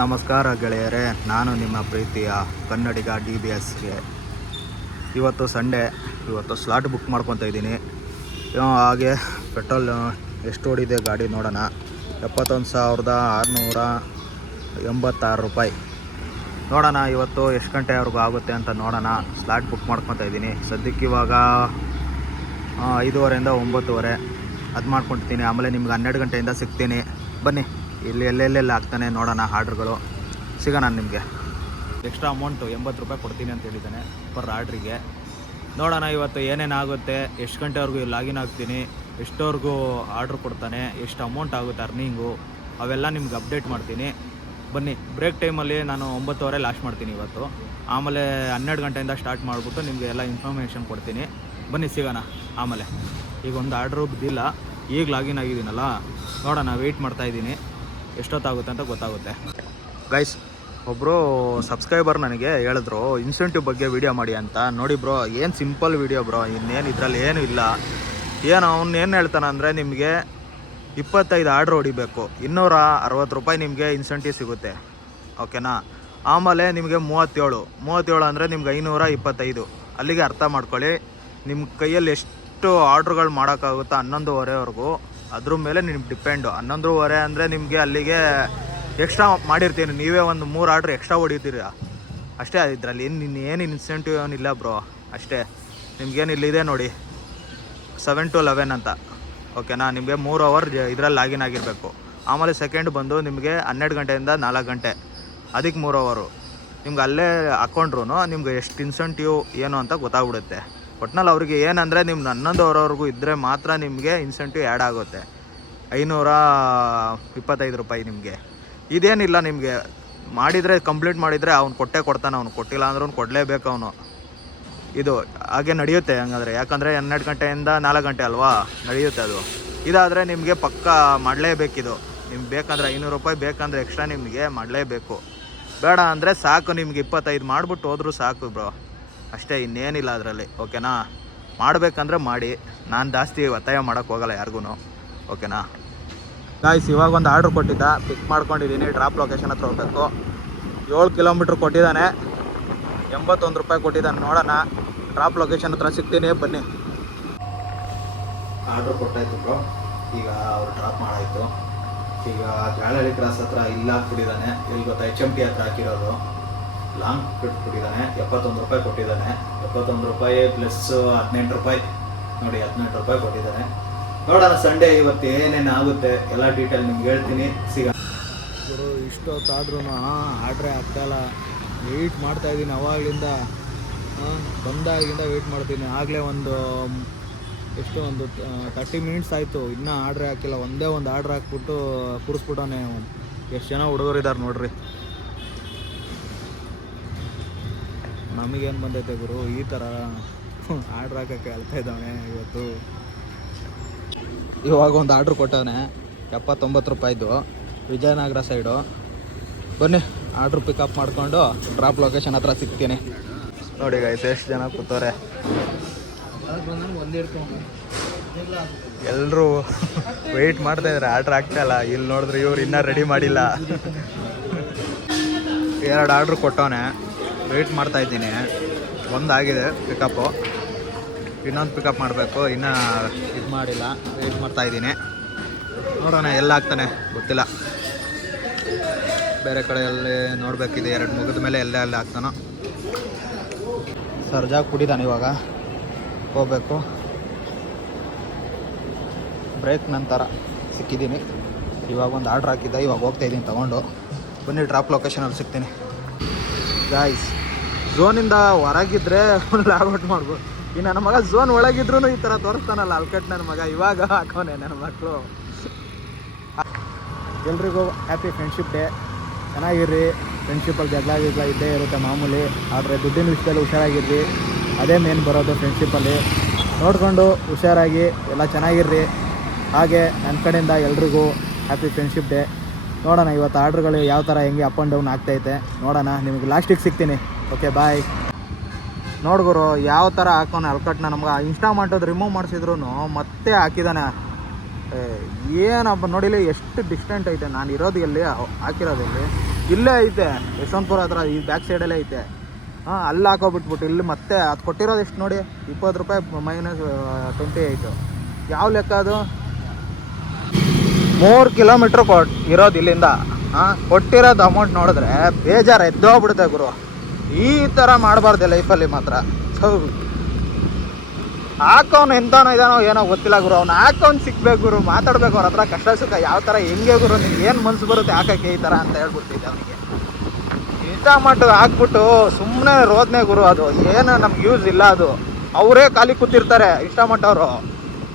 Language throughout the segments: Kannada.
ನಮಸ್ಕಾರ ಗೆಳೆಯರೇ ನಾನು ನಿಮ್ಮ ಪ್ರೀತಿಯ ಕನ್ನಡಿಗ ಡಿ ಬಿ ಎಸ್ಗೆ. ಇವತ್ತು ಸಂಡೇ ಇವತ್ತು ಸ್ಲಾಟ್ ಬುಕ್ ಮಾಡ್ಕೊತಾ ಇದ್ದೀನಿ. ಹಾಗೆ ಪೆಟ್ರೋಲ್ ಎಷ್ಟು ಓಡಿದೆ ಗಾಡಿ ನೋಡೋಣ. ಎಪ್ಪತ್ತೊಂದು ಸಾವಿರದ ಆರುನೂರ ಎಂಬತ್ತಾರು ರೂಪಾಯಿ. ನೋಡೋಣ ಇವತ್ತು ಎಷ್ಟು ಗಂಟೆವರೆಗೂ ಆಗುತ್ತೆ ಅಂತ ನೋಡೋಣ. ಸ್ಲಾಟ್ ಬುಕ್ ಮಾಡ್ಕೊತಾ ಇದ್ದೀನಿ. ಸದ್ಯಕ್ಕೆ ಇವಾಗ ಆ, ಐದೂವರೆಯಿಂದ ಒಂಬತ್ತುವರೆ. ಅದು ಮಾಡ್ಕೊಳ್ತೀನಿ ಆಮೇಲೆ ನಿಮ್ಗೆ ಹನ್ನೆರಡು ಗಂಟೆಯಿಂದ ಸಿಗ್ತೀನಿ. ಬನ್ನಿ. ಇಲ್ಲಿ ಎಲ್ಲೆಲ್ಲೆಲ್ಲ ಆಗ್ತಾನೆ ನೋಡೋಣ ಆರ್ಡ್ರ್ಗಳು. ಸಿಗೋಣ ನಿಮಗೆ. ಎಕ್ಸ್ಟ್ರಾ ಅಮೌಂಟು ಎಂಬತ್ತು ರೂಪಾಯಿ ಕೊಡ್ತೀನಿ ಅಂತ ಹೇಳಿದ್ದಾನೆ, ಪರ್ ಆರ್ಡ್ರಿಗೆ. ನೋಡೋಣ ಇವತ್ತು ಏನೇನಾಗುತ್ತೆ ಎಷ್ಟು ಗಂಟೆವರೆಗೂ ಲಾಗಿನ್ ಆಗ್ತೀನಿ, ಎಷ್ಟವರೆಗೂ ಆರ್ಡ್ರ್ ಕೊಡ್ತಾನೆ, ಎಷ್ಟು ಅಮೌಂಟ್ ಆಗುತ್ತೆ ಅರ್ನಿಂಗು, ಅವೆಲ್ಲ ನಿಮ್ಗೆ ಅಪ್ಡೇಟ್ ಮಾಡ್ತೀನಿ. ಬನ್ನಿ, ಬ್ರೇಕ್ ಟೈಮಲ್ಲಿ ನಾನು ಒಂಬತ್ತುವರೆ ಲಾಸ್ಟ್ ಮಾಡ್ತೀನಿ ಇವತ್ತು. ಆಮೇಲೆ ಹನ್ನೆರಡು ಗಂಟೆಯಿಂದ ಸ್ಟಾರ್ಟ್ ಮಾಡಿಬಿಟ್ಟು ನಿಮಗೆ ಎಲ್ಲ ಇನ್ಫಾರ್ಮೇಷನ್ ಕೊಡ್ತೀನಿ. ಬನ್ನಿ, ಸಿಗೋಣ ಆಮೇಲೆ. ಈಗ ಒಂದು ಆರ್ಡ್ರು ಬಿದ್ದಿಲ್ಲ, ಈಗ ಲಾಗಿನ್ ಆಗಿದ್ದೀನಲ್ಲ, ನೋಡೋಣ ವೆಯ್ಟ್ ಮಾಡ್ತಾ ಇದ್ದೀನಿ. ಎಷ್ಟೊತ್ತಾಗುತ್ತೆ ಅಂತ ಗೊತ್ತಾಗುತ್ತೆ. ಗೈಸ್ ಒಬ್ಬರು ಸಬ್ಸ್ಕ್ರೈಬರ್ ನನಗೆ ಹೇಳಿದ್ರು ಇನ್ಸೆಂಟಿವ್ ಬಗ್ಗೆ ವಿಡಿಯೋ ಮಾಡಿ ಅಂತ. ನೋಡಿ ಬ್ರೋ ಏನು ಸಿಂಪಲ್ ವಿಡಿಯೋ ಬ್ರೋ ಇನ್ನೇನು ಇದರಲ್ಲಿ ಏನು ಇಲ್ಲ. ಏನು ಅವ್ನು ಏನು ಹೇಳ್ತಾನೆ ಅಂದರೆ ನಿಮಗೆ ಇಪ್ಪತ್ತೈದು ಆರ್ಡ್ರ್ ಹೊಡಿಬೇಕು. ಇನ್ನೂರ ಅರವತ್ತು ರೂಪಾಯಿ ನಿಮಗೆ ಇನ್ಸೆಂಟಿವ್ ಸಿಗುತ್ತೆ. ಓಕೆನಾ ಆಮೇಲೆ ನಿಮಗೆ ಮೂವತ್ತೇಳು. ಮೂವತ್ತೇಳು ಅಂದರೆ ನಿಮ್ಗೆ ಐನೂರ ಇಪ್ಪತ್ತೈದು. ಅಲ್ಲಿಗೆ ಅರ್ಥ ಮಾಡ್ಕೊಳ್ಳಿ. ನಿಮ್ಮ ಕೈಯಲ್ಲಿ ಎಷ್ಟು ಆರ್ಡ್ರ್ಗಳು ಮಾಡೋಕ್ಕಾಗುತ್ತೋ ಹನ್ನೊಂದುವರೆವರೆಗೂ ಅದ್ರ ಮೇಲೆ ನಿಮ್ಗೆ ಡಿಪೆಂಡು ಹನ್ನೊಂದೂವರೆ ಅಂದರೆ ನಿಮಗೆ ಅಲ್ಲಿಗೆ ಎಕ್ಸ್ಟ್ರಾ ಮಾಡಿರ್ತೀನಿ. ನೀವೇ ಒಂದು ಮೂರು ಆರ್ಡ್ರ್ ಎಕ್ಸ್ಟ್ರಾ ಹೊಡಿತೀರ? ಅಷ್ಟೇ, ಇದರಲ್ಲಿ ಏನು ಏನು ಇನ್ಸೆಂಟಿವ್ ಏನಿಲ್ಲ ಬ್ರೋ ಅಷ್ಟೇ. ನಿಮ್ಗೇನು ಇಲ್ಲಿದೆ ನೋಡಿ. ಸೆವೆನ್ ಟು ಲೆವೆನ್ ಅಂತ. ಓಕೆನಾ ನಿಮಗೆ ಮೂರು ಅವರ್ ಇದರಲ್ಲಿ ಲಾಗಿನ್ ಆಗಿರಬೇಕು. ಆಮೇಲೆ ಸೆಕೆಂಡ್ ಬಂದು ನಿಮಗೆ ಹನ್ನೆರಡು ಗಂಟೆಯಿಂದ ನಾಲ್ಕು ಗಂಟೆ. ಅದಕ್ಕೆ ಮೂರು ಅವರು ನಿಮ್ಗೆ ಅಲ್ಲೇ ಹಾಕೊಂಡ್ರು ನಿಮ್ಗೆ ಎಷ್ಟು ಇನ್ಸೆಂಟಿವ್ ಏನು ಅಂತ ಗೊತ್ತಾಗ್ಬಿಡುತ್ತೆ. ಒಟ್ನಲ್ಲಿ ಅವ್ರಿಗೆ ಏನಂದರೆ ನಿಮ್ಮ ನನ್ನೊಂದು ಅವರ್ವರೆಗೂ ಇದ್ದರೆ ಮಾತ್ರ ನಿಮಗೆ ಇನ್ಸೆಂಟಿವ್ ಆ್ಯಡ್ ಆಗುತ್ತೆ. ಐನೂರ ಇಪ್ಪತ್ತೈದು ರೂಪಾಯಿ ನಿಮಗೆ. ಇದೇನಿಲ್ಲ ನಿಮಗೆ. ಮಾಡಿದರೆ ಕಂಪ್ಲೀಟ್ ಮಾಡಿದರೆ ಅವ್ನು ಕೊಟ್ಟೆ ಕೊಡ್ತಾನೆ, ಅವ್ನು ಕೊಟ್ಟಿಲ್ಲ ಅಂದ್ರೂ ಕೊಡಲೇಬೇಕು ಅವನು. ಇದು, ಹಾಗೆ ನಡೆಯುತ್ತೆ ಹಂಗಾದ್ರೆ. ಯಾಕಂದರೆ ಹನ್ನೆರಡು ಗಂಟೆಯಿಂದ ನಾಲ್ಕು ಗಂಟೆ ಅಲ್ವಾ? ನಡೆಯುತ್ತೆ ಅದು. ಇದಾದರೆ ನಿಮಗೆ ಪಕ್ಕ ಮಾಡಲೇಬೇಕಿದು. ನಿಮ್ಗೆ ಬೇಕಂದ್ರೆ ಐನೂರು ರೂಪಾಯಿ, ಬೇಕಂದ್ರೆ ಎಕ್ಸ್ಟ್ರಾ ನಿಮಗೆ ಮಾಡಲೇಬೇಕು. ಬೇಡ ಅಂದರೆ ಸಾಕು, ನಿಮ್ಗೆ ಇಪ್ಪತ್ತೈದು ಮಾಡಿಬಿಟ್ಟು ಹೋದರೂ ಸಾಕು ಬ್ರೋ. ಅಷ್ಟೇ ಇನ್ನೇನಿಲ್ಲ ಅದರಲ್ಲಿ, ಓಕೆನಾ? ಮಾಡಬೇಕಂದ್ರೆ ಮಾಡಿ. ನಾನು ಜಾಸ್ತಿ ಒತ್ತಾಯ ಮಾಡೋಕ್ಕೆ ಹೋಗಲ್ಲ ಯಾರಿಗೂ ಓಕೆನಾ? ಗಾಯ್ಸ್ ಇವಾಗ ಒಂದು ಆರ್ಡ್ರ್ ಕೊಟ್ಟಿದ್ದ. ಪಿಕ್ ಮಾಡ್ಕೊಂಡಿದ್ದೀನಿ ಡ್ರಾಪ್ ಲೊಕೇಶನ್ ಹತ್ರ ಹೋಗಬೇಕು. ಏಳು ಕಿಲೋಮೀಟ್ರ್ ಕೊಟ್ಟಿದ್ದಾನೆ. ಎಂಬತ್ತೊಂದು ರೂಪಾಯಿ ಕೊಟ್ಟಿದ್ದಾನೆ. ನೋಡೋಣ. ಡ್ರಾಪ್ ಲೊಕೇಶನ್ ಹತ್ರ ಸಿಗ್ತೀನಿ. ಬನ್ನಿ. ಆರ್ಡ್ರ್ ಕೊಟ್ಟಾಯ್ತು ಬ್ರೋ ಈಗ ಅವ್ರು ಡ್ರಾಪ್ ಮಾಡಾಯಿತು. ಈಗ ಜಾಳಹಳ್ಳಿ ಕ್ರಾಸ್ ಹತ್ರ ಇಲ್ಲ ಹಾಕ್ಬಿಟ್ಟಿದ್ದಾನೆ ಎಲ್ಲಿ ಗೊತ್ತಾ? ಎಚ್ ಎಂ ಟಿ ಹತ್ರ ಹಾಕಿರೋದು. ಲಾಂಗ್ ಕಟ್ ಕೊಟ್ಟಿದ್ದಾನೆ, ಎಪ್ಪತ್ತೊಂದು ರೂಪಾಯಿ ಕೊಟ್ಟಿದ್ದಾನೆ. ಎಪ್ಪತ್ತೊಂದು ರೂಪಾಯಿ ಪ್ಲಸ್ ಹದಿನೆಂಟು ರೂಪಾಯಿ. ನೋಡಿ, ಹದಿನೆಂಟು ರೂಪಾಯಿ ಕೊಟ್ಟಿದ್ದಾನೆ. ನೋಡೋಣ ಸಂಡೇ ಇವತ್ತು ಏನೇನು ಆಗುತ್ತೆ ಎಲ್ಲ ಡೀಟೇಲ್ ನಿಮ್ಗೆ ಹೇಳ್ತೀನಿ. ಸಿಗ ಗುರು ಇಷ್ಟೊತ್ತು ಆದ್ರೂ ಆರ್ಡ್ರೇ ಆಗ್ತಾಯಿಲ್ಲ ವೆಯ್ಟ್ ಮಾಡ್ತಾ ಇದ್ದೀನಿ ಅವಾಗಲಿಂದ. ಬಂದಾಗಿಂದ ವೆಯ್ಟ್ ಮಾಡ್ತೀನಿ. ಆಗಲೇ ಒಂದು, ಎಷ್ಟು ಒಂದು ತರ್ಟಿ ಮಿನಿಟ್ಸ್ ಆಯಿತು. ಇನ್ನೂ ಆರ್ಡ್ರೇ ಹಾಕಿಲ್ಲ. ಒಂದೇ ಒಂದು ಆರ್ಡ್ರ್ ಹಾಕ್ಬಿಟ್ಟು ಕೂರಿಸ್ಬಿಟ್ಟವನೆ ಎಷ್ಟು ಜನ ಹುಡುಗರಿದ್ದಾರೆ ನೋಡ್ರಿ. ನಮಗೇನು ಬಂದೈತೆ ಗುರು? ಈ ಥರ ಆರ್ಡ್ರ್ ಹಾಕೋಕ್ಕೆ ಹೇಳ್ತಾ ಇದ್ದಾವೆ ಇವತ್ತು. ಇವಾಗ ಒಂದು ಆರ್ಡ್ರ್ ಕೊಟ್ಟವನೆ. ಎಪ್ಪತ್ತೊಂಬತ್ತು ರೂಪಾಯಿದು. ವಿಜಯನಗರ ಸೈಡು ಬನ್ನಿ ಆರ್ಡ್ರ್ ಪಿಕಪ್ ಮಾಡಿಕೊಂಡು ಡ್ರಾಪ್ ಲೊಕೇಶನ್ ಹತ್ರ ಸಿಗ್ತೀನಿ. ನೋಡಿ ಗೈಸ್ ಎಷ್ಟು ಜನ ಕೂತವ್ರೆ? ಎಲ್ಲರೂ ವೆಯ್ಟ್ ಮಾಡ್ತಾ ಇದ್ದಾರೆ ಆರ್ಡ್ರ್ ಇಲ್ಲ. ಇಲ್ಲಿ ನೋಡಿದ್ರೆ ಇವ್ರು ಇನ್ನೂ ರೆಡಿ ಮಾಡಿಲ್ಲ. ಎರಡು ಆರ್ಡ್ರ್ ಕೊಟ್ಟವನೆ. ವೆಯ್ಟ್ ಮಾಡ್ತಾ ಇದ್ದೀನಿ. ಒಂದಾಗಿದೆ ಪಿಕಪ್ಪು ಇನ್ನೊಂದು ಪಿಕಪ್ ಮಾಡಬೇಕು. ಇನ್ನೂ ಇದು ಮಾಡಿಲ್ಲ. ವೆಯ್ಟ್ ಮಾಡ್ತಾ ಇದ್ದೀನಿ. ನೋಡೋಣ ಎಲ್ಲ ಆಗ್ತಾನೆ? ಗೊತ್ತಿಲ್ಲ. ಬೇರೆ ಕಡೆಯಲ್ಲಿ ನೋಡಬೇಕಿದೆ. ಎರಡು ಮುಗಿದ ಮೇಲೆ ಎಲ್ಲೇ ಎಲ್ಲ ಆಗ್ತಾನೋ. ಸರ್ಜಾ ಕುಡಿದಾನೆ ಇವಾಗ. ಹೋಗಬೇಕು. ಬ್ರೇಕ್ ನಂತರ ಸಿಕ್ಕಿದ್ದೀನಿ. ಇವಾಗ ಒಂದು ಆರ್ಡ್ರ್ ಹಾಕಿದ್ದೆ. ಇವಾಗ ಹೋಗ್ತಾ ಇದ್ದೀನಿ, ತೊಗೊಂಡು. ಬನ್ನಿ ಡ್ರಾಪ್ ಲೊಕೇಶನಲ್ಲಿ ಸಿಗ್ತೀನಿ. ಗಾಯ್ಸ್ ಝೋನಿಂದ ಹೊರಗಿದ್ರೆ ಲಾಗೌಟ್ ಮಾಡ್ಬೋದು. ಈ ನನ್ನ ಮಗ ಝೋನ್ ಒಳಗಿದ್ರು ಈ ಥರ ತೋರಿಸ್ತಾನಲ್ಲ, ಅಲ್ಕಟ್ ನನ್ನ ಮಗ. ಇವಾಗ ಹಾಕೋನೆ ನನ್ನ ಮಕ್ಕಳು ಎಲ್ರಿಗೂ ಹ್ಯಾಪಿ ಫ್ರೆಂಡ್ಶಿಪ್ ಡೇ ಚೆನ್ನಾಗಿರ್ರಿ. ಫ್ರೆಂಡ್ಶಿಪ್ಪಲ್ಲಿ ಜಗಳ ಗಿಗ್ಲ ಇದ್ದೇ ಇರುತ್ತೆ ಮಾಮೂಲಿ. ಆದರೆ ದುಡ್ಡಿನ ವಿಷಯದಲ್ಲಿ ಹುಷಾರಾಗಿರ್ರಿ. ಅದೇ ಮೇನ್ ಬರೋದು ಫ್ರೆಂಡ್ಶಿಪ್ಪಲ್ಲಿ ನೋಡಿಕೊಂಡು ಹುಷಾರಾಗಿ ಎಲ್ಲ ಚೆನ್ನಾಗಿರ್ರಿ. ಹಾಗೆ ನನ್ನ ಕಡೆಯಿಂದ ಎಲ್ರಿಗೂ ಹ್ಯಾಪಿ ಫ್ರೆಂಡ್ಶಿಪ್ ಡೇ ನೋಡೋಣ, ಇವತ್ತು ಆರ್ಡ್ರ್ಗಳು ಯಾವ ಥರ ಹೆಂಗೆ ಅಪ್ ಆ್ಯಂಡ್ ಡೌನ್ ಆಗ್ತೈತೆ ನೋಡೋಣ, ನಿಮಗೆ ಲಾಸ್ಟಿಗೆ ಸಿಗ್ತೀನಿ. ಓಕೆ ಬಾಯ್ ನೋಡ್ಗುರು ಯಾವ ಥರ ಹಾಕೋಣ, ಅಲ್ಕಟ್ನ ನಮ್ಗೆ ಇನ್ಸ್ಟಾ ಮಾಡೋದು ರಿಮೂವ್ ಮಾಡಿಸಿದ್ರು ಮತ್ತೆ ಹಾಕಿದ್ದಾನೆ ಏನಪ್ಪ ನೋಡಿಲಿ ಎಷ್ಟು ಡಿಸ್ಟೆಂಟ್ ಐತೆ. ನಾನು ಇರೋದು ಎಲ್ಲಿ ಹಾಕಿರೋದು ಎಲ್ಲಿ? ಇಲ್ಲೇ ಐತೆ, ಯಶವಂತಪುರ ಹತ್ರ, ಈ ಬ್ಯಾಕ್ ಸೈಡಲ್ಲೇ ಐತೆ. ಹಾಂ, ಅಲ್ಲಿ ಹಾಕೋಬಿಟ್ಬಿಟ್ಟು ಇಲ್ಲಿ ಮತ್ತೆ ಅದು ಕೊಟ್ಟಿರೋದು ಎಷ್ಟು ನೋಡಿ? ಇಪ್ಪತ್ತು ರೂಪಾಯಿ ಮೈನಸ್ ಟ್ವೆಂಟಿ ಏಯ್ಟು ಯಾವ ಲೆಕ್ಕ ಅದು? ಮೂರು ಕಿಲೋಮೀಟ್ರ್ ಕೊಟ್ ಇರೋದು ಇಲ್ಲಿಂದ. ಹಾಂ ಕೊಟ್ಟಿರೋದು ಅಮೌಂಟ್ ನೋಡಿದ್ರೆ ಬೇಜಾರು ಎದ್ದೋಗ್ಬಿಡುತ್ತೆ ಗುರು. ಈ ಥರ ಮಾಡಬಾರ್ದೆ ಲೈಫಲ್ಲಿ ಮಾತ್ರ. ಹೌದು ಹಾಕೋನು ಎಂತಾನೋ ಇದಾನೋ ಏನೋ ಗೊತ್ತಿಲ್ಲ ಗುರು. ಅವ್ನು ಹಾಕೋನು ಸಿಕ್ಬೇಕು ಗುರು? ಮಾತಾಡ್ಬೇಕು ಅವ್ರ ಹತ್ರ. ಕಷ್ಟ ಸುಖ ಯಾವ ಥರ ಹೆಂಗೆ ಗುರು? ನಿಮ್ಗೆ ಏನು ಮನ್ಸು ಬರುತ್ತೆ ಹಾಕಕ್ಕೆ ಈ ಥರ ಅಂತ ಹೇಳ್ಬಿಡ್ತಿದ್ದೆ ಅವನಿಗೆ. ಇಂಥ ಮಟ್ಟ ಹಾಕ್ಬಿಟ್ಟು ಸುಮ್ಮನೆ ರೋದನೆ ಗುರು ಅದು. ಏನು ನಮ್ಗೆ ಯೂಸ್ ಇಲ್ಲ ಅದು. ಅವರೇ ಖಾಲಿ ಕೂತಿರ್ತಾರೆ ಇಷ್ಟ ಮಟ್ಟವರು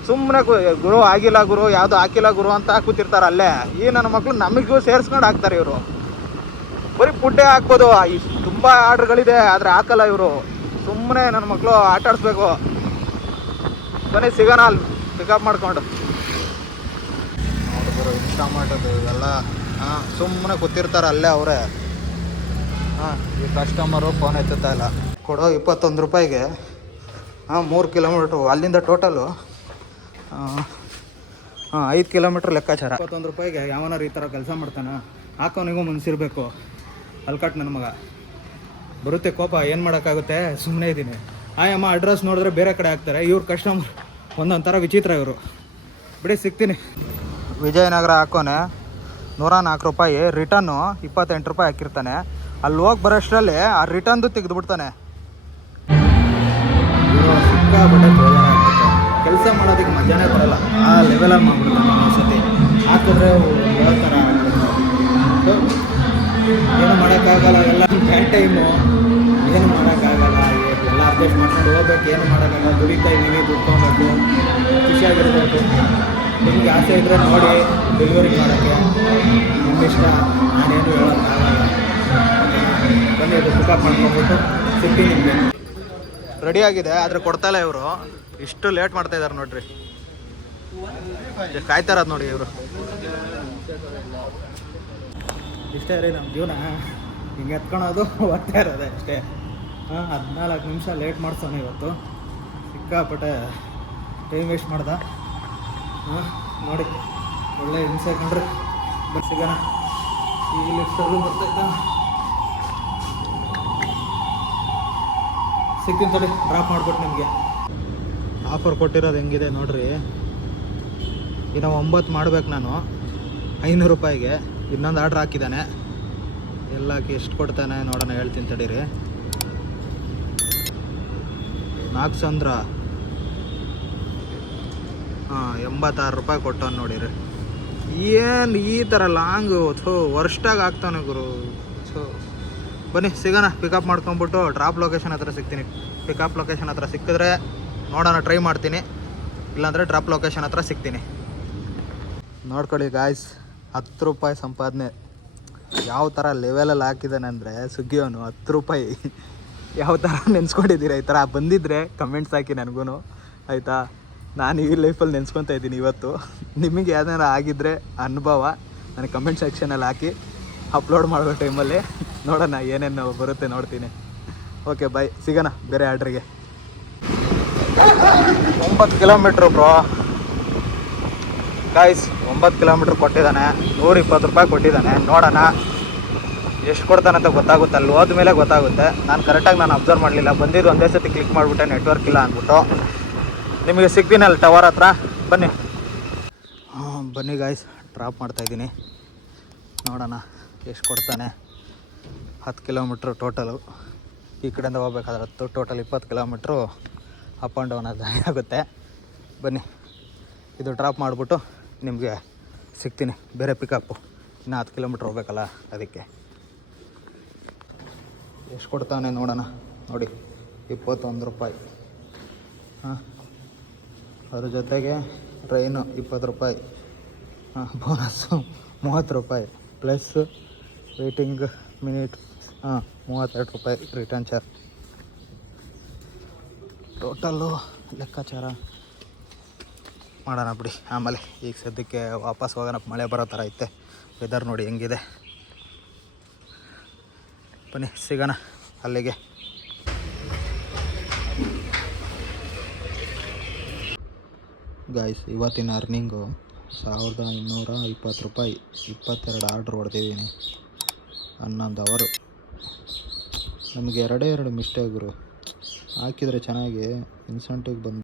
ಸುಮ್ಮನೆ ಗುರು ಆಗಿಲ್ಲ ಗುರು, ಯಾವುದು ಹಾಕಿಲ್ಲ ಗುರು ಅಂತ ಕೂತಿರ್ತಾರೆ ಅಲ್ಲೇ. ಈ ನನ್ನ ಮಕ್ಕಳು ನಮಗೂ ಸೇರಿಸ್ಕೊಂಡು ಹಾಕ್ತಾರೆ ಇವರು. ಬರೀ ಫುಡ್ಡೇ ಹಾಕ್ಬೋದು. ಈ ತುಂಬ ಆರ್ಡ್ರ್ಗಳಿದೆ, ಆದರೆ ಹಾಕಲ್ಲ ಇವರು. ಸುಮ್ಮನೆ ನನ್ನ ಮಕ್ಕಳು ಆಟ ಆಡಿಸ್ಬೇಕು. ಬನ್ನಿ, ಸಿಗೋಣ ಅಲ್ಲಿ. ಪಿಕಪ್ ಮಾಡ್ಕೊಂಡು. ನೋಡಿದ್ರು ಇಷ್ಟ ಇವೆಲ್ಲ. ಹಾಂ, ಸುಮ್ಮನೆ ಕೂತಿರ್ತಾರೆ ಅಲ್ಲೇ ಅವರೇ. ಹಾಂ, ಈ ಕಸ್ಟಮರು ಫೋನ್ ಎತ್ತುತ್ತಾ ಇಲ್ಲ. ಕೊಡೋ ಇಪ್ಪತ್ತೊಂದು ರೂಪಾಯಿಗೆ, ಹಾಂ, ಮೂರು ಕಿಲೋಮೀಟ್ರು ಅಲ್ಲಿಂದ ಟೋಟಲು ಹಾಂ ಐದು ಕಿಲೋಮೀಟ್ರ್ ಲೆಕ್ಕಾಚಾರ. ಇಪ್ಪತ್ತೊಂದು ರೂಪಾಯಿಗೆ ಯಾವನಾರು ಈ ಥರ ಕೆಲಸ ಮಾಡ್ತಾನೆ? ಹಾಕೋನಿಗೂ ಮುನ್ಸಿರ್ಬೇಕು. ಅಲ್ಕಟ್ ನನ್ನ ಮಗ. ಬರುತ್ತೆ ಕೋಪ, ಏನು ಮಾಡೋಕ್ಕಾಗುತ್ತೆ? ಸುಮ್ಮನೆ ಇದ್ದೀನಿ. ಆಯಮ್ಮ ಅಡ್ರೆಸ್ ನೋಡಿದ್ರೆ ಬೇರೆ ಕಡೆ ಹಾಕ್ತಾರೆ. ಇವ್ರ ಕಸ್ಟಮರ್ ಒಂದೊಂದು ಥರ ವಿಚಿತ್ರ ಇವರು. ಬಿಡಿ, ಸಿಗ್ತೀನಿ. ವಿಜಯನಗರ ಹಾಕೋನೆ. ನೂರ ನಾಲ್ಕು ರೂಪಾಯಿ. ರಿಟರ್ನು ಇಪ್ಪತ್ತೆಂಟು ರೂಪಾಯಿ ಹಾಕಿರ್ತಾನೆ. ಅಲ್ಲಿ ಹೋಗಿ ಬರೋಷ್ಟರಲ್ಲಿ ಆ ರಿಟರ್ನ್ದು ತೆಗೆದುಬಿಡ್ತಾನೆ. ಕೆಲಸ ಮಾಡೋದಕ್ಕೆ ಮಜಾನೇ ಬರಲ್ಲ ಆ ಲೆವೆಲಲ್ಲಿ ಮಾಡ್ಬಿಡ್ತಾನೆ ಸತಿ. ಹಾಕಿದ್ರೆ ಯಾವ ಥರ ಏನು ಮಾಡೋಕ್ಕಾಗಲ್ಲ, ಎಲ್ಲ ಬ್ಯಾಡ್ ಟೈಮು ಏನು ಮಾಡೋಕ್ಕಾಗಲ್ಲ, ಎಲ್ಲ ಅಡ್ಜಸ್ಟ್ ಮಾಡ್ಕೊಂಡು ಹೋಗ್ಬೇಕು, ಏನು ಮಾಡೋಕ್ಕಾಗಲ್ಲ. ದುಡಿತಾ ಇದ್ದೀವಿ, ದುಡ್ಕೊಬೇಕು, ಖುಷಿಯಾಗಿರ್ಬೇಕು. ನಿಮ್ಗೆ ಆಸೆ ಇದ್ದರೆ ನೋಡಿ ಡೆಲಿವರಿ ಮಾಡೋಕ್ಕೆ. ನಿಮ್ಮ ಇಷ್ಟ. ನಾನೇನು ಹೇಳೋಕ್ಕಾಗಲ್ಲ ಬನ್ನಿ, ಅದು ಪಿಕಪ್ ಮಾಡ್ಕೊಂಡ್ಬಿಟ್ಟು ಸಿಗ್ತೀನಿ ನಿಮಗೆ. ರೆಡಿ ಆಗಿದೆ, ಆದರೆ ಕೊಡ್ತಾಯಿಲ್ಲ ಇವರು. ಇಷ್ಟು ಲೇಟ್ ಮಾಡ್ತಾ ಇದ್ದಾರೆ ನೋಡ್ರಿ. ಕಾಯ್ತಾ ಇರೋದು ನೋಡಿ ಇವರು. ಇಷ್ಟೇ ರೀ ನಮ್ಮ ಜೀವನ. ಹಿಂಗೆ ಎತ್ಕೊಳೋದು ಓದ್ತಾ ಇರೋದೆ ಅಷ್ಟೇ. ಹಾಂ, ಹದಿನಾಲ್ಕು ನಿಮಿಷ ಲೇಟ್ ಮಾಡ್ಸೋಣ ಇವತ್ತು. ಸಿಕ್ಕಾಪಟ್ಟೆ ಟೈಮ್ ವೇಸ್ಟ್ ಮಾಡ್ದ. ಹಾಂ, ನೋಡಿ, ಒಳ್ಳೆ ಹಿಂಸೆ ಕಂಡ್ರಿ. ಬಸ್ ಸಿಗೋಣ. ಈಗ ಲಿಫ್ಟಲ್ಲೂ ಬರ್ತೈತೆ ಸಿಗ್ತೀನಿ ತಡಿ ಡ್ರಾಪ್ ಮಾಡ್ಬಿಟ್ಟು ನಿಮಗೆ. ಆಫರ್ ಕೊಟ್ಟಿರೋದು ಹೆಂಗಿದೆ ನೋಡ್ರಿ. ಇನ್ನು ಒಂಬತ್ತು ಮಾಡ್ಬೇಕು ನಾನು. ಐನೂರು ರೂಪಾಯಿಗೆ. ಇನ್ನೊಂದು ಆರ್ಡ್ರ್ ಹಾಕಿದ್ದಾನೆ. ಎಲ್ಲಕ್ಕೆ ಎಷ್ಟು ಕೊಡ್ತಾನೆ ನೋಡೋಣ ಹೇಳ್ತೀನಿ ತಡೀರಿ. ನಾಲ್ಕು ಸಂದ್ರ ಹಾಂ, ಎಂಬತ್ತಾರು ರೂಪಾಯಿ ಕೊಟ್ಟವನು ನೋಡಿರಿ. ಏನು ಈ ಥರ ಲಾಂಗು, ಥೋ ವರ್ಷ್ಟಾಗಿ ಆಗ್ತಾನೆ ಗುರು. ಸೊ ಬನ್ನಿ, ಸಿಗೋಣ. ಪಿಕಪ್ ಮಾಡ್ಕೊಂಬಿಟ್ಟು ಡ್ರಾಪ್ ಲೊಕೇಶನ್ ಹತ್ರ ಸಿಗ್ತೀನಿ. ಪಿಕಪ್ ಲೊಕೇಶನ್ ಹತ್ರ ಸಿಕ್ಕಿದ್ರೆ ನೋಡೋಣ ಟ್ರೈ ಮಾಡ್ತೀನಿ. ಇಲ್ಲಾಂದರೆ ಡ್ರಾಪ್ ಲೊಕೇಶನ್ ಹತ್ರ ಸಿಗ್ತೀನಿ. ನೋಡ್ಕೊಳ್ಳಿ ಗಾಯ್ಸ್ ಹತ್ತು ರೂಪಾಯಿ ಸಂಪಾದನೆ. ಯಾವ ಥರ ಲೆವೆಲಲ್ಲಿ ಹಾಕಿದ್ದಾನೆ ಅಂದರೆ ಸುಗ್ಗಿಯವನು, ಹತ್ತು ರೂಪಾಯಿ. ಯಾವ ಥರ ನೆನೆಸ್ಕೊಂಡಿದ್ದೀರಾ ಈ ಥರ ಬಂದಿದ್ದರೆ ಕಮೆಂಟ್ಸ್ ಹಾಕಿ ನನಗೂ ಆಯಿತಾ? ನಾನು ಈ ಲೈಫಲ್ಲಿ ನೆನೆಸ್ಕೊತಾ ಇದ್ದೀನಿ ಇವತ್ತು. ನಿಮಗೆ ಯಾವ್ದಾರ ಆಗಿದ್ದರೆ ಅನುಭವ ನನಗೆ ಕಮೆಂಟ್ ಸೆಕ್ಷನಲ್ಲಿ ಹಾಕಿ ಅಪ್ಲೋಡ್ ಮಾಡೋ ಟೈಮಲ್ಲಿ ನೋಡೋಣ ಏನೇನು ಬರುತ್ತೆ ನೋಡ್ತೀನಿ. ಓಕೆ ಬಾಯ್ ಸಿಗೋಣ ಬೇರೆ ಆರ್ಡ್ರಿಗೆ ಒಂಬತ್ತು ಕಿಲೋಮೀಟ್ರ್ ಬ್ರೋ. ಗಾಯ್ಸ್ ಒಂಬತ್ತು ಕಿಲೋಮೀಟ್ರ್ ಕೊಟ್ಟಿದ್ದಾನೆ. ನೂರ ಇಪ್ಪತ್ತು ರೂಪಾಯಿ ಕೊಟ್ಟಿದ್ದಾನೆ. ನೋಡೋಣ. ಎಷ್ಟು ಕೊಡ್ತಾನಂತ ಗೊತ್ತಾಗುತ್ತೆ. ಅಲ್ಲಿ ಹೋದ್ಮೇಲೆ ಗೊತ್ತಾಗುತ್ತೆ. ನಾನು ಕರೆಕ್ಟಾಗಿ ನಾನು ಅಬ್ಸರ್ವ್ ಮಾಡಲಿಲ್ಲ. ಬಂದಿದ್ದು ಒಂದೇ ಸರ್ತಿ ಕ್ಲಿಕ್ ಮಾಡಿಬಿಟ್ಟೆ ನೆಟ್ವರ್ಕ್ ಇಲ್ಲ ಅಂದ್ಬಿಟ್ಟು. ನಿಮಗೆ ಸಿಗ್ತೀನಿ ಟವರ್ ಹತ್ರ. ಬನ್ನಿ. ಹಾಂ, ಬನ್ನಿ ಗಾಯ್ಸ್ ಡ್ರಾಪ್ ಮಾಡ್ತಾಯಿದ್ದೀನಿ ನೋಡೋಣ. ಎಷ್ಟು ಕೊಡ್ತಾನೆ. ಹತ್ತು ಕಿಲೋಮೀಟ್ರ್ ಟೋಟಲು ಈ ಕಡೆಯಿಂದ ಹೋಗ್ಬೇಕಾದ್ರೆ ಹತ್ತು ಟೋಟಲ್ ಇಪ್ಪತ್ತು ಕಿಲೋಮೀಟ್ರು. ಅಪ್ ಆ್ಯಂಡ್ ಡೌನ್ ಅದು ಆಗುತ್ತೆ. ಬನ್ನಿ, ಇದು ಡ್ರಾಪ್ ಮಾಡಿಬಿಟ್ಟು ನಿಮಗೆ ಸಿಗ್ತೀನಿ. ಬೇರೆ ಪಿಕಪ್ಪು ಇನ್ನು ಹತ್ತು ಕಿಲೋಮೀಟ್ರ್ ಹೋಗ್ಬೇಕಲ್ಲ ಅದಕ್ಕೆ. ಎಷ್ಟು ಕೊಡ್ತಾನೆ ನೋಡೋಣ. ನೋಡಿ, ಇಪ್ಪತ್ತೊಂದು ರೂಪಾಯಿ. ಹಾಂ, ಅದ್ರ ಜೊತೆಗೆ ಟ್ರೈನು ಇಪ್ಪತ್ತು ರೂಪಾಯಿ. ಹಾಂ ಬೋನಸ್ಸು ಮೂವತ್ತು ರೂಪಾಯಿ. ಪ್ಲಸ್ ವೇಟಿಂಗ್ ಮಿನಿಟ್ ಹಾಂ, ಮೂವತ್ತೆರಡು ರೂಪಾಯಿ ರಿಟರ್ನ್ ಚಾರ್ಜ್ ಟೋಟಲ್ಲು ಲೆಕ್ಕಾಚಾರ ಮಾಡೋಣ ಬಿಡಿ. ಆಮೇಲೆ ಈಗ ಸದ್ಯಕ್ಕೆ ವಾಪಸ್ ಹೋಗೋಣ. ಮಳೆ ಬರೋ ಥರ ಐತೆ. ವೆದರ್ ನೋಡಿ ಹೆಂಗಿದೆ. ಬನ್ನಿ, ಸಿಗೋಣ ಅಲ್ಲಿಗೆ. ಗಾಯ್ಸ್ ಇವತ್ತಿನ ಅರ್ನಿಂಗು ಸಾವಿರದ ಇನ್ನೂರ ಇಪ್ಪತ್ತು ರೂಪಾಯಿ. ಇಪ್ಪತ್ತೆರಡು ಆರ್ಡ್ರ್ ಹೊಡೆದಿದ್ದೀನಿ. ಹನ್ನೊಂದು ಅವರು. ನಮಗೆ ಎರಡೇ ಎರಡು ಮಿಸ್ಟೇಕ್ ಗುರು. ಹಾಕಿದರೆ ಚೆನ್ನಾಗಿ ಇನ್ಸೆಂಟಿವ್ ಬಂದು